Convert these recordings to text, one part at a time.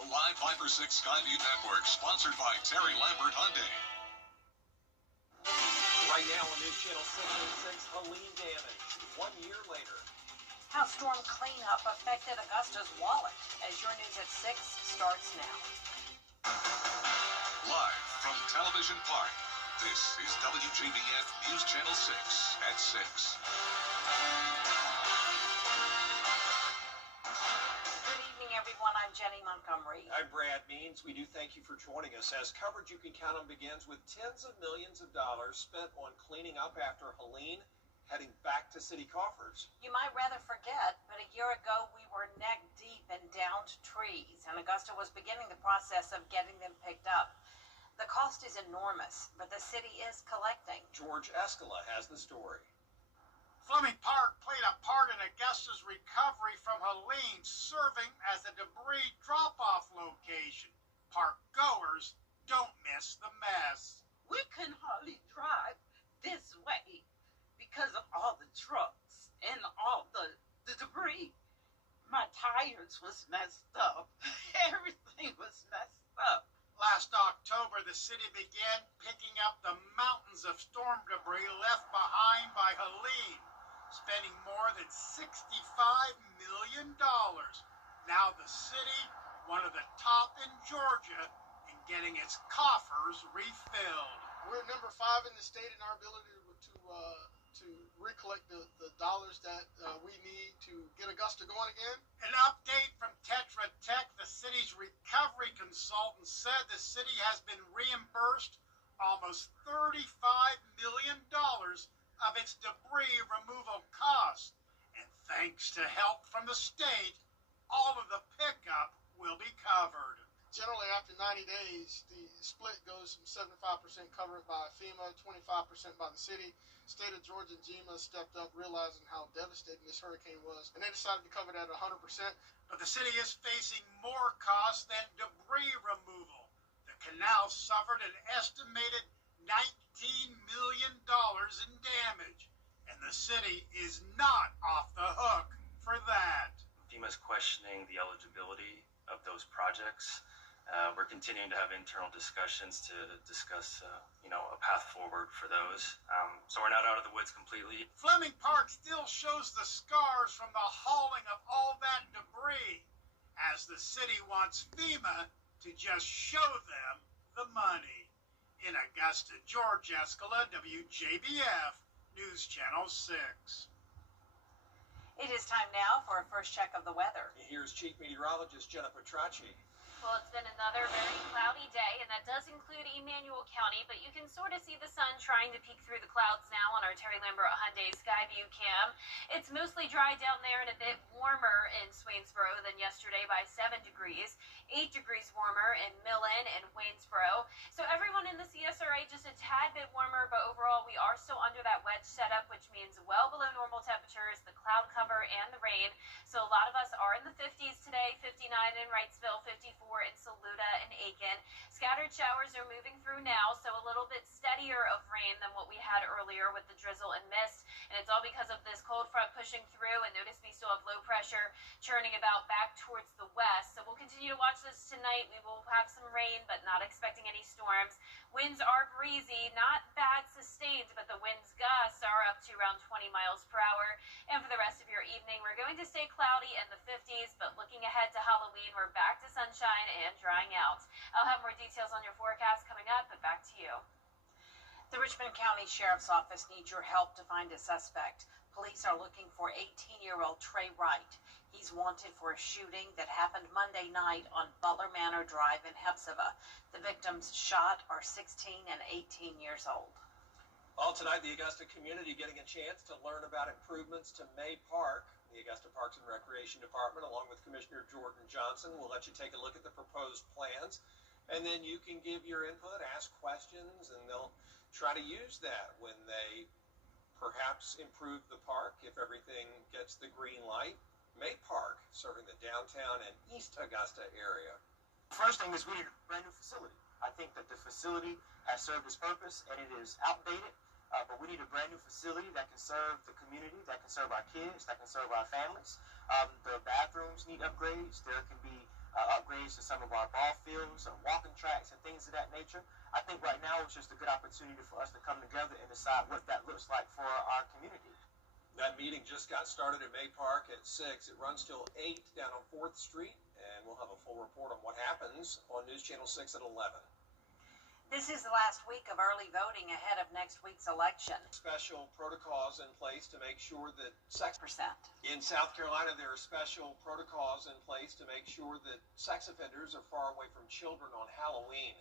The live 5/6 Skyview Network, sponsored by Terry Lambert Hyundai. Right now on News Channel 6, Helene damage. 1 year later. How storm cleanup affected Augusta's wallet. As your News at 6 starts now. Live from Television Park, this is WJBF News Channel 6 at 6. Everyone, I'm Jenny Montgomery. I'm Brad Means. We do thank you for joining us as coverage you can count on begins with tens of millions of dollars spent on cleaning up after Helene, heading back to city coffers. You might rather forget, but a year ago we were neck deep in downed trees, and Augusta was beginning the process of getting them picked up. The cost is enormous, but the city is collecting. George Escala has the story. Fleming Park played a part in Augusta's recovery from Helene, serving as a debris drop-off location. Park goers don't miss the mess. We couldn't hardly drive this way because of all the trucks and all the debris. My tires was messed up. Everything was messed up. Last October, the city began picking up the mountains of storm debris left behind by Helene, spending more than $65 million. Now the city, one of the top in Georgia, in getting its coffers refilled. We're number 5 in the state in our ability to recollect the dollars that we need to get Augusta going again. An update from Tetra Tech, the city's recovery consultant, said the city has been reimbursed almost $35 million of its debris removal costs. And thanks to help from the state, all of the pickup will be covered. Generally, after 90 days, the split goes from 75% covered by FEMA, 25% by the city. State of Georgia and GEMA stepped up, realizing how devastating this hurricane was, and they decided to cover it at 100%. But the city is facing more costs than debris removal. The canal suffered an estimated $19 million in damage, and the city is not off the hook for that. FEMA's questioning the eligibility of those projects. We're continuing to have internal discussions to discuss, a path forward for those. So we're not out of the woods completely. Fleming Park still shows the scars from the hauling of all that debris, as the city wants FEMA to just show them the money. In Augusta, George Escala, WJBF, News Channel 6. It is time now for a first check of the weather. Here's Chief Meteorologist Jenna Petracci. Well, it's been another very cloudy day, and that does include Emmanuel County, but you can sort of see the sun trying to peek through the clouds now on our Terry Lambert Hyundai Skyview cam. It's mostly dry down there and a bit warmer in Swainsboro than yesterday by 7 degrees, 8 degrees warmer in Millen and Waynesboro. So everyone in the CSRA just a tad bit warmer, but overall we are still under that wedge setup, which means well below normal temperatures, the cloud cover and the rain. So a lot of us are in the 50s today, 59 in Wrightsville, 54 in Saluda and Aiken. Scattered showers are moving through now, so a little bit steadier of rain than what we had earlier with the drizzle and mist. And it's all because of this cold front pushing through. And notice we still have low pressure churning about back towards the west. So we'll continue to watch this tonight. We will have some rain, but not expecting any storms. Winds are breezy, not bad sustained, but the winds gusts are up to around 20 miles per hour. And for the rest of your evening, we're going to stay cloudy in the 50s, but looking ahead to Halloween, we're back to sunshine and drying out. I'll have more details on your forecast coming up, but back to you. The Richmond County Sheriff's Office needs your help to find a suspect. Police are looking for 18-year-old Trey Wright. He's wanted for a shooting that happened Monday night on Butler Manor Drive in Hepzibah. The victims shot are 16 and 18 years old. All tonight, the Augusta community getting a chance to learn about improvements to May Park. The Augusta Parks and Recreation Department, along with Commissioner Jordan Johnson, will let you take a look at the proposed plans, and then you can give your input, ask questions, and they'll try to use that when they perhaps improve the park if everything gets the green light. May Park, serving the downtown and East Augusta area. First thing is we need a brand new facility. I think that the facility has served its purpose and it is outdated, but we need a brand new facility that can serve the community, that can serve our kids, that can serve our families. The bathrooms need upgrades. There can be upgrades space in some of our ball fields or walking tracks and things of that nature. I think right now it's just a good opportunity for us to come together and decide what that looks like for our community. That meeting just got started at May Park at 6. It runs till 8 down on 4th Street, and we'll have a full report on what happens on News Channel 6 at 11. This is the last week of early voting ahead of next week's election. Special protocols in place to make sure that percent. In South Carolina, there are special protocols in place to make sure that sex offenders are far away from children on Halloween.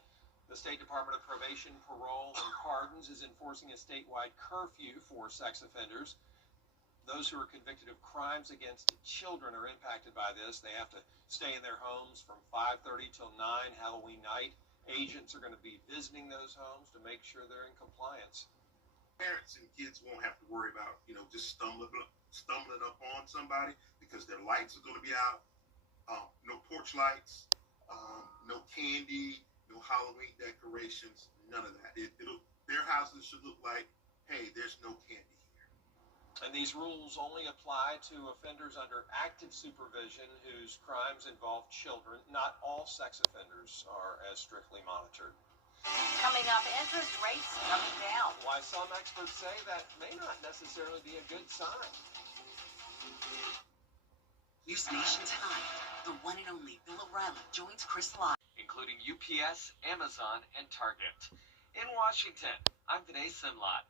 The State Department of Probation, Parole, and Pardons is enforcing a statewide curfew for sex offenders. Those who are convicted of crimes against children are impacted by this. They have to stay in their homes from 5:30 till 9 Halloween night. Agents are going to be visiting those homes to make sure they're in compliance. Parents and kids won't have to worry about, just stumbling up on somebody because their lights are going to be out. No porch lights, no candy, no Halloween decorations, none of that. Their houses should look like, hey, there's no candy here. And these rules only apply to offenders under active supervision whose crimes involve children. Not all sex offenders are as strictly monitored. Coming up, interest rates coming down. Why some experts say that may not necessarily be a good sign. News Nation tonight, the one and only Bill O'Reilly joins Chris Live. Including UPS, Amazon, and Target. In Washington, I'm Vinay Simlot.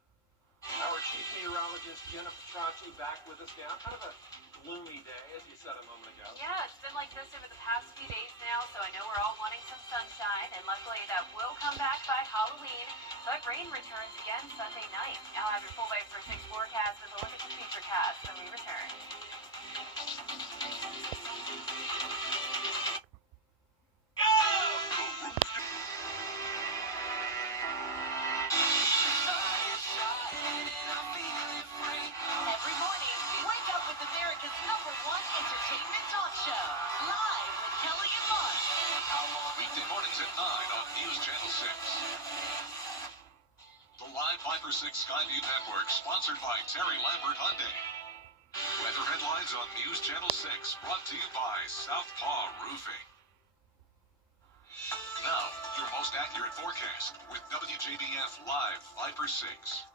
Our chief meteorologist, Jenna Petracci, back with us now. Kind of a gloomy day, as you said a moment ago. Yeah, it's been like this over the past few days now, so I know we're all wanting some sunshine, and luckily that will come back by Halloween, but rain returns again Sunday night. I'll have your full Wave for 6 forecast with a look at the future cast when we return. Every morning, wake up with America's #1 entertainment talk show. Live with Kelly and Mark. Weekday mornings at 9 on News Channel 6. The live Viper 6 Skyview Network, sponsored by Terry Lambert Hyundai. Weather headlines on News Channel 6, brought to you by Southpaw Roofing. Now, your most accurate forecast with WJBF Live Viper 6.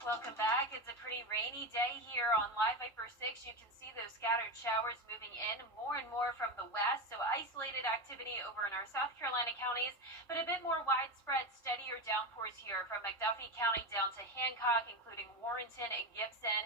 Welcome back. It's a pretty rainy day here on Live Viper 6. You can see those scattered showers moving in more and more from the west, so isolated activity over in our South Carolina counties, but a bit more widespread, steadier downpours here from McDuffie County down to Hancock, including Warrenton and Gibson.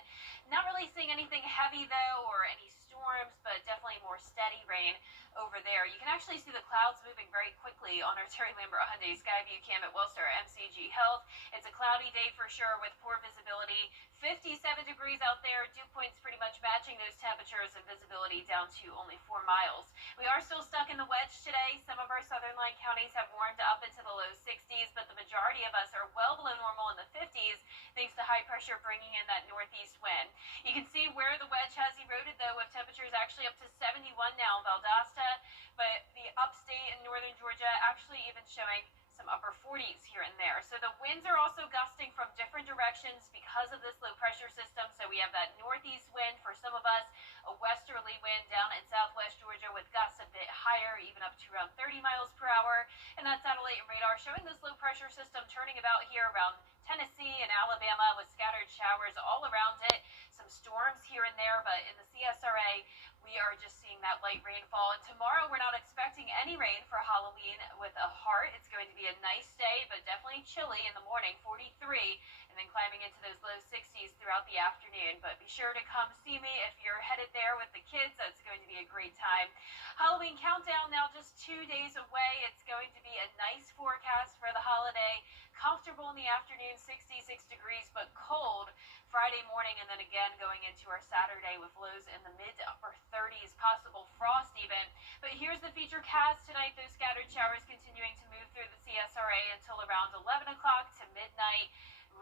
Not really seeing anything heavy, though, or any storms, but definitely more steady rain over there. You can actually see the clouds moving very quickly on our Terry Lambert Hyundai Skyview cam at Wellstar MCG Health. It's a cloudy day for sure with poor visibility. 57 degrees out there. Dew points pretty much matching those temperatures and visibility down to only 4 miles. We are still stuck in the wedge today. Some of our southern line counties have warmed up into the low 60s, but the majority of us are well below normal in the 50s thanks to high pressure bringing in that northeast wind. You can see where the wedge has eroded, though, with temperatures actually up to 71 now in Valdosta, but the upstate and northern Georgia actually even showing some upper 40s here and there. So the winds are also gusting from different directions because of this low pressure system. So we have that northeast wind for some of us, a westerly wind down in southwest Georgia with gusts a bit higher, even up to around 30 miles per hour. And that satellite and radar showing this low pressure system turning about here around Tennessee and Alabama with scattered showers all around it. Some storms here and there, but in the CSRA, we are just seeing that light rainfall. And tomorrow, we're not expecting any rain for Halloween with a heart. It's going to be a nice day, but definitely chilly in the morning, 43, and then climbing into those low 60s throughout the afternoon. But be sure to come see me if you're headed there with the kids. That's going to be a great time. Halloween countdown now just 2 days away. It's going to be a nice forecast for the holiday. Comfortable in the afternoon, 66 degrees, but cold Friday morning, and then again going into our Saturday with lows in the mid to upper 30s, possible frost even. But here's the feature cast tonight. Those scattered showers continuing to move through the CSRA until around 11 o'clock to midnight.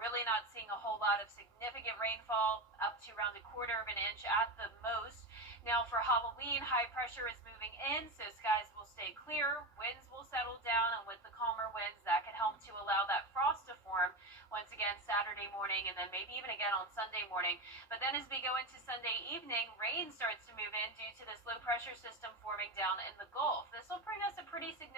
Really not seeing a whole lot of significant rainfall, up to around 1/4 of an inch at the most. Now for Halloween, high pressure is moving in, so skies will stay clear, winds will settle down, and with the calmer winds, that can help to allow that frost to form once again Saturday morning, and then maybe even again on Sunday morning. But then as we go into Sunday evening, rain starts to move in due to this low pressure system forming down in the Gulf. This will bring us a pretty significant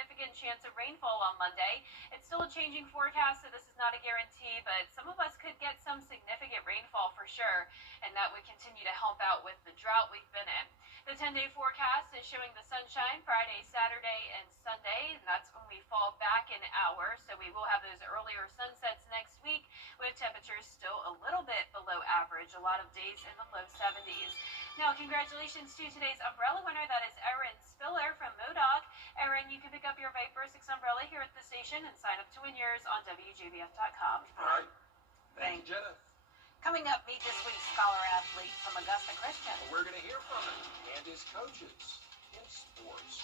chance of rainfall on Monday. It's still a changing forecast, so this is not a guarantee, but some of us could get some significant rainfall for sure, and that would continue to help out with the drought we've been in. The 10-day forecast is showing the sunshine Friday, Saturday, and Sunday, and that's when we fall back in hours, so we will have those earlier sunsets next week with temperatures still a little bit below average, a lot of days in the low 70s. Now, congratulations to today's umbrella winner. That is Erin Spiller from Modoc. Erin, you can pick up your Viper 6 umbrella here at the station and sign up to win yours on WJBF.com. All right. Thank you, Jenna. Coming up, meet this week's scholar athlete from Augusta Christian. We're going to hear from him and his coaches in sports.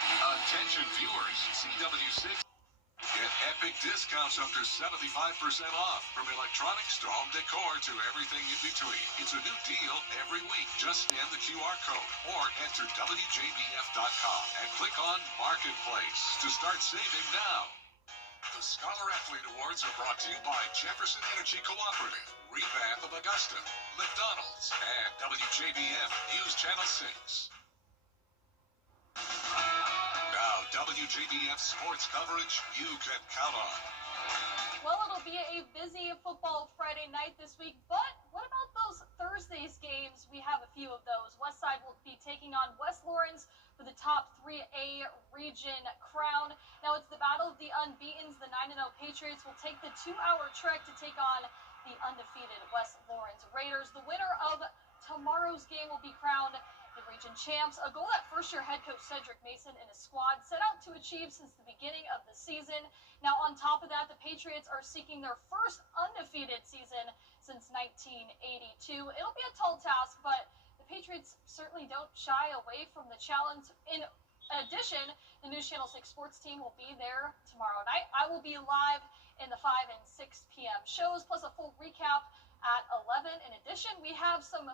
Attention viewers, CW6. Get epic discounts up to 75% off, from electronics to home decor to everything in between. It's a new deal every week. Just scan the QR code or enter WJBF.com and click on Marketplace to start saving now. The Scholar Athlete Awards are brought to you by Jefferson Energy Cooperative, Revamp of Augusta, McDonald's, and WJBF News Channel 6. Now, WJBF sports coverage you can count on. Well, it'll be a busy football Friday night this week, but what about those Thursdays games? We have a few of those. Westside will be taking on West Lawrence for the top 3A region crown. Now, it's the battle of the unbeatens. The 9-0 Patriots will take the 2-hour trek to take on the undefeated West Lawrence Raiders. The winner of tomorrow's game will be crowned the region champs, a goal that first-year head coach Cedric Mason and his squad set out to achieve since the beginning of the season. Now, on top of that, the Patriots are seeking their first undefeated season since 1982. It'll be a tall task, but the Patriots certainly don't shy away from the challenge. In addition, the News Channel 6 sports team will be there tomorrow night. I will be live in the 5 and 6 p.m. shows, plus a full recap at 11. In addition, we have some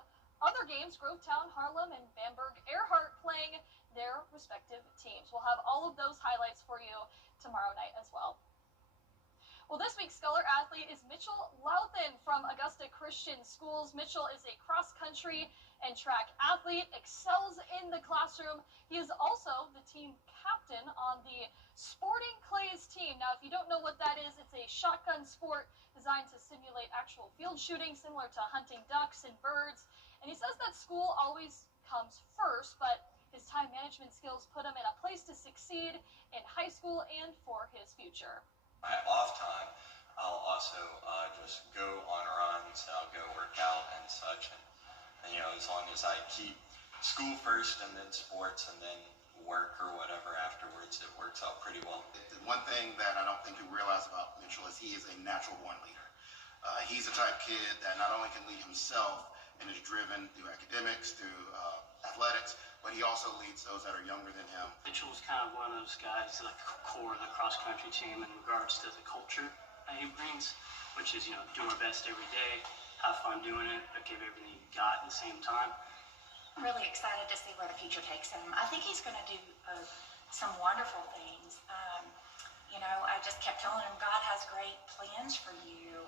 other games, Grovetown, Harlem, and Bamberg Earhart playing their respective teams. We'll have all of those highlights for you tomorrow night as well. Well, this week's scholar athlete is Mitchell Louthan from Augusta Christian Schools. Mitchell is a cross-country and track athlete, excels in the classroom. He is also the team captain on the Sporting Clays team. Now, if you don't know what that is, it's a shotgun sport designed to simulate actual field shooting, similar to hunting ducks and birds. And he says that school always comes first, but his time management skills put him in a place to succeed in high school and for his future. My off time, I'll also just go on runs, I'll go work out and such. And, you know, as long as I keep school first and then sports and then work or whatever afterwards, it works out pretty well. The one thing that I don't think people realize about Mitchell is he is a natural born leader. He's the type kid that not only can lead himself and is driven through academics, through athletics, but he also leads those that are younger than him. Mitchell's kind of one of those guys, the core of the cross-country team in regards to the culture that he brings, which is, you know, do our best every day, have fun doing it, but give everything you got at the same time. I'm really excited to see where the future takes him. I think he's going to do some wonderful things. You know, I just kept telling him, God has great plans for you.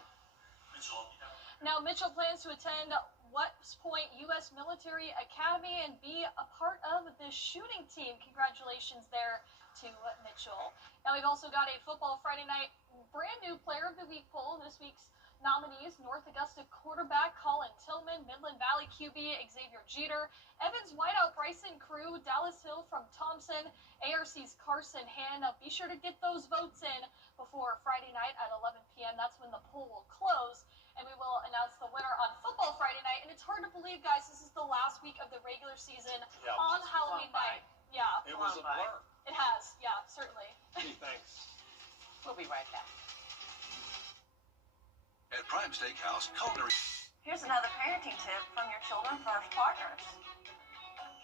Now, Mitchell plans to attend West Point U.S. Military Academy and be a part of the shooting team. Congratulations there to Mitchell. Now, we've also got a football Friday night brand new Player of the Week poll. This week's nominees: North Augusta quarterback Colin Tillman, Midland Valley QB Xavier Jeter, Evans Whiteout Bryson Crew, Dallas Hill from Thompson, ARC's Carson Hand. Now, be sure to get those votes in before Friday night at 11 p.m. That's when the poll will close, and we will announce the winner on football Friday night. And it's hard to believe, guys, this is the last week of the regular season on Halloween night. Yeah. It was a blur. It has, yeah, certainly. Gee, thanks. We'll be right back. At Prime Steakhouse, culinary. Here's another parenting tip from your Children First partners.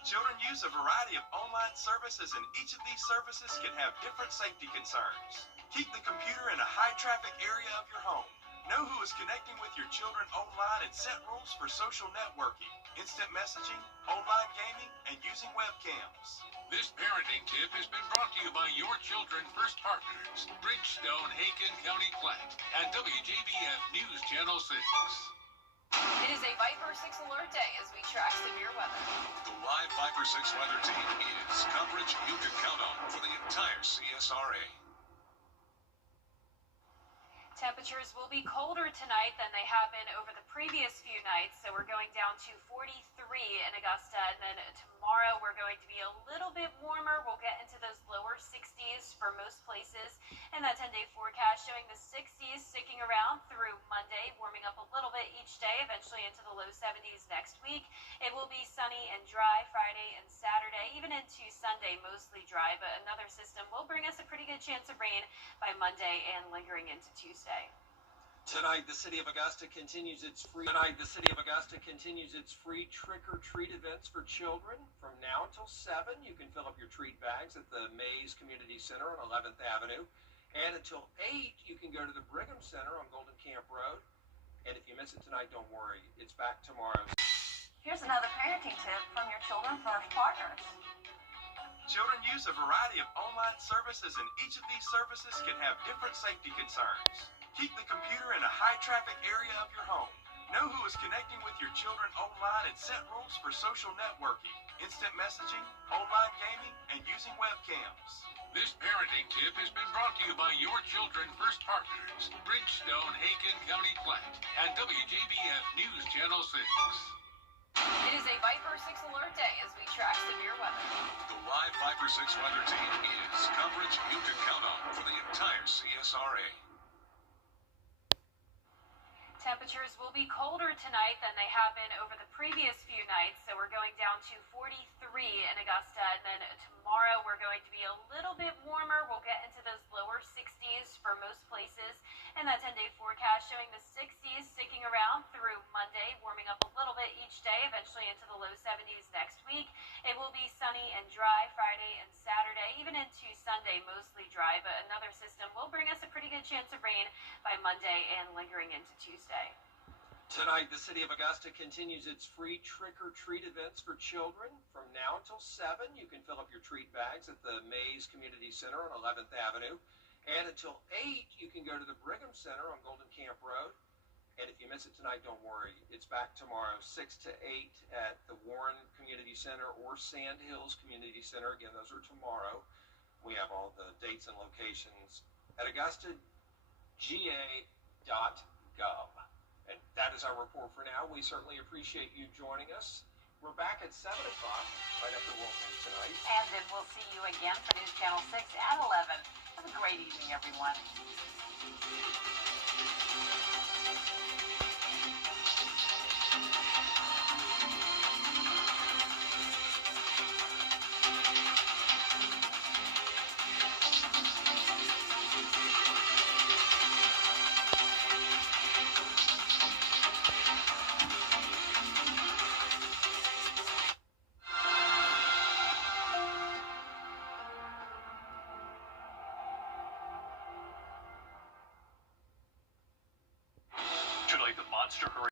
Children use a variety of online services, and each of these services can have different safety concerns. Keep the computer in a high-traffic area of your home. Know who is connecting with your children online and set rules for social networking, instant messaging, online gaming, and using webcams. This parenting tip has been brought to you by Your Children First Partners, Bridgestone, Aiken County Plant, and WJBF News Channel 6. It is a Viper 6 alert day as we track severe weather. The live Viper 6 weather team is coverage you can count on for the entire CSRA. Temperatures will be colder tonight than they have been over the previous few nights, so we're going down to 43 in Augusta, and then tomorrow we're going to be a little bit warmer. We'll get into those lower 60s for most places, and that 10-day forecast showing the 60s sticking around through Monday, warming up a little bit each day, eventually into the low 70s next week. It will be sunny and dry Friday and Saturday, even into Sunday, mostly dry, but another system will bring us a pretty good chance of rain by Monday and lingering into Tuesday. Tonight, the city of Augusta continues its free trick-or-treat events for children. From now until 7, you can fill up your treat bags at the Mays Community Center on 11th Avenue. And until 8, you can go to the Brigham Center on Golden Camp Road. And if you miss it tonight, don't worry. It's back tomorrow. Here's another parenting tip from your Children First Partners. Children use a variety of online services, and each of these services can have different safety concerns. Keep the computer in a high-traffic area of your home. Know who is connecting with your children online and set rules for social networking, instant messaging, online gaming, and using webcams. This parenting tip has been brought to you by Your Children First Partners, Bridgestone, Aiken County Plant, and WJBF News Channel 6. It is a Viper 6 alert day as we track severe weather. The live Viper 6 weather team is coverage you can count on for the entire CSRA. Temperatures will be colder tonight than they have been over the previous few nights, so we're going down to 43 in Augusta, and then tomorrow we're going to be a little bit warmer. We'll get into those lower 60s for most places, and that 10-day forecast showing the 60s sticking around through Monday, warming up a little bit each day, eventually into the low 70s next week. It will be sunny and dry Friday and Saturday, even into Sunday, mostly dry, but another system will bring us a pretty good chance of rain by Monday and lingering into Tuesday. Tonight, the city of Augusta continues its free trick-or-treat events for children. From now until 7, you can fill up your treat bags at the Mays Community Center on 11th Avenue. And until 8, you can go to the Brigham Center on Golden Camp Road. And if you miss it tonight, don't worry. It's back tomorrow, 6 to 8 at the Warren Community Center or Sand Hills Community Center. Again, those are tomorrow. We have all the dates and locations at AugustaGA.gov. And that is our report for now. We certainly appreciate you joining us. We're back at 7 o'clock, right after World News tonight. And then we'll see you again for News Channel 6 at 11. Have a great evening, everyone.